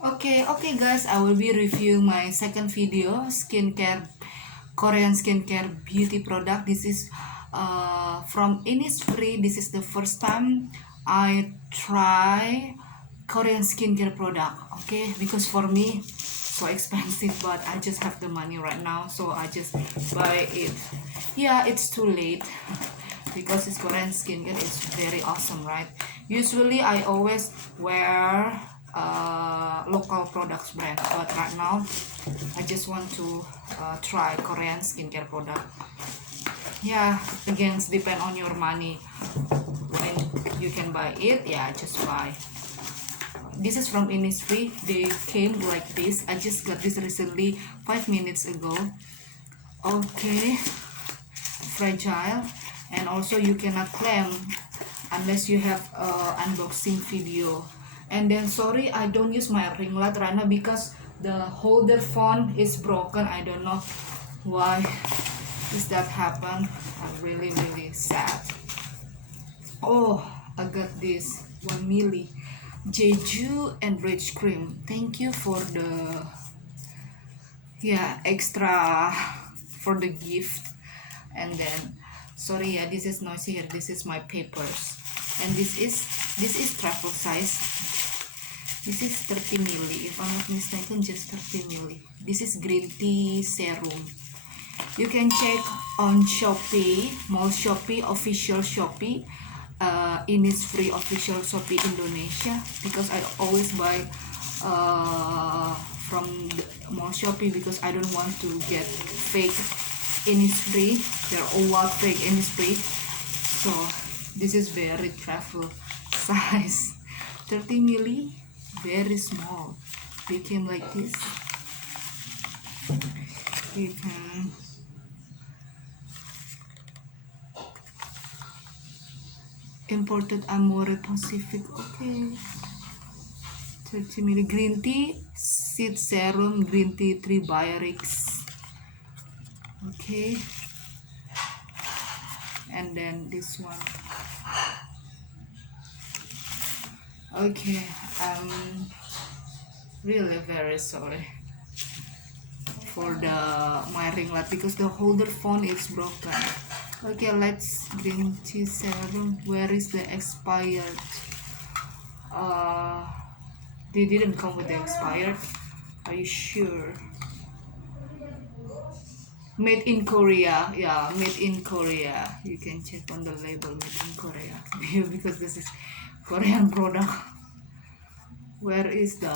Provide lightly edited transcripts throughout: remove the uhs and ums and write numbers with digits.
Okay guys, I will be reviewing my second video, Korean skincare beauty product. This is from Innisfree. This is the first time I try Korean skincare product. Okay, because for me so expensive, but I just have the money right now, so I just buy it. Yeah, it's too late because it's Korean skincare. It's very awesome, right? Usually I always wear local products brand, but right now I just want to try Korean skincare product. Yeah, again, it's depend on your money when you can buy it. Yeah, just buy. This is from Innisfree. They came like this. I just got this recently 5 minutes ago. Okay, fragile, and also you cannot claim unless you have unboxing video. And then sorry, I don't use my ring light right now because the holder phone is broken. I don't know why does that happen. I'm really sad. Oh, I got this 1 milli Jeju and rich cream. Thank you for the extra for the gift. And then sorry, this is noisy here. This is my papers, and this is travel size. This is 30 milli, if I'm not mistaken, just 30 milli. This is green tea serum. You can check on Shopee, Mall Shopee, official Shopee, Innisfree official Shopee Indonesia, because I always buy from the Mall Shopee because I don't want to get fake Innisfree. They're all fake Innisfree. So this is very travel size, 30 milli, very small. Became like this. You can imported Amore Pacific. Okay, 30 milli green tea seed serum, green tea 3 biotics. Okay, and then this one. Okay, I'm really very sorry for the my ring light because the holder phone is broken. Okay, let's green tea serum. Where is the expired? uh they didn't come with the expired. Are you sure? Made in Korea. Yeah, made in Korea. You can check on the label, made in Korea. Because this is Korean product. Where is the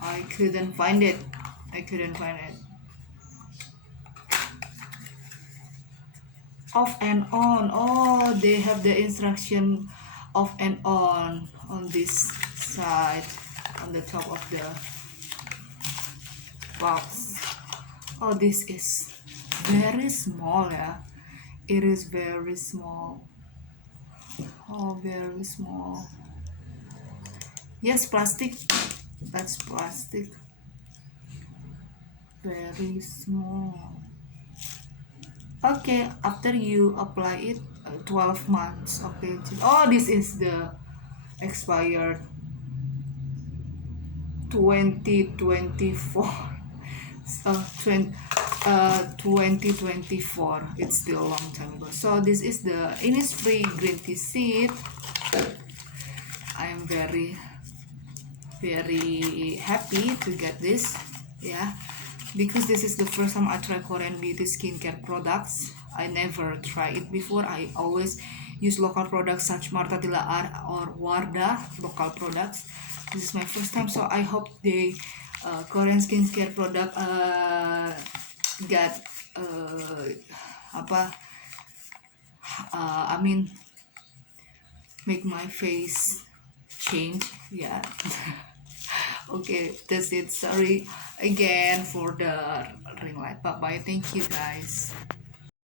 I couldn't find it. I couldn't find it. Off and on. Oh, they have the instruction off and on this side, on the top of the box. Oh, this is very small. Yeah, it is very small. Oh, very small. Yes, plastic. That's plastic. Very small. Okay, after you apply it 12 months. Okay. Oh, this is the expired 2024. 2024. It's still a long time ago. So this is the Innisfree green tea seed. I am very happy to get this. Yeah, because this is the first time I try Korean beauty skincare products. I never tried it before. I always use local products such Marta Tilaar or Wardah local products. This is my first time, so I hope the Korean skincare product got apa I mean make my face change. Yeah. Okay, that's it. Sorry again for the ring light. Bye bye. Thank you guys.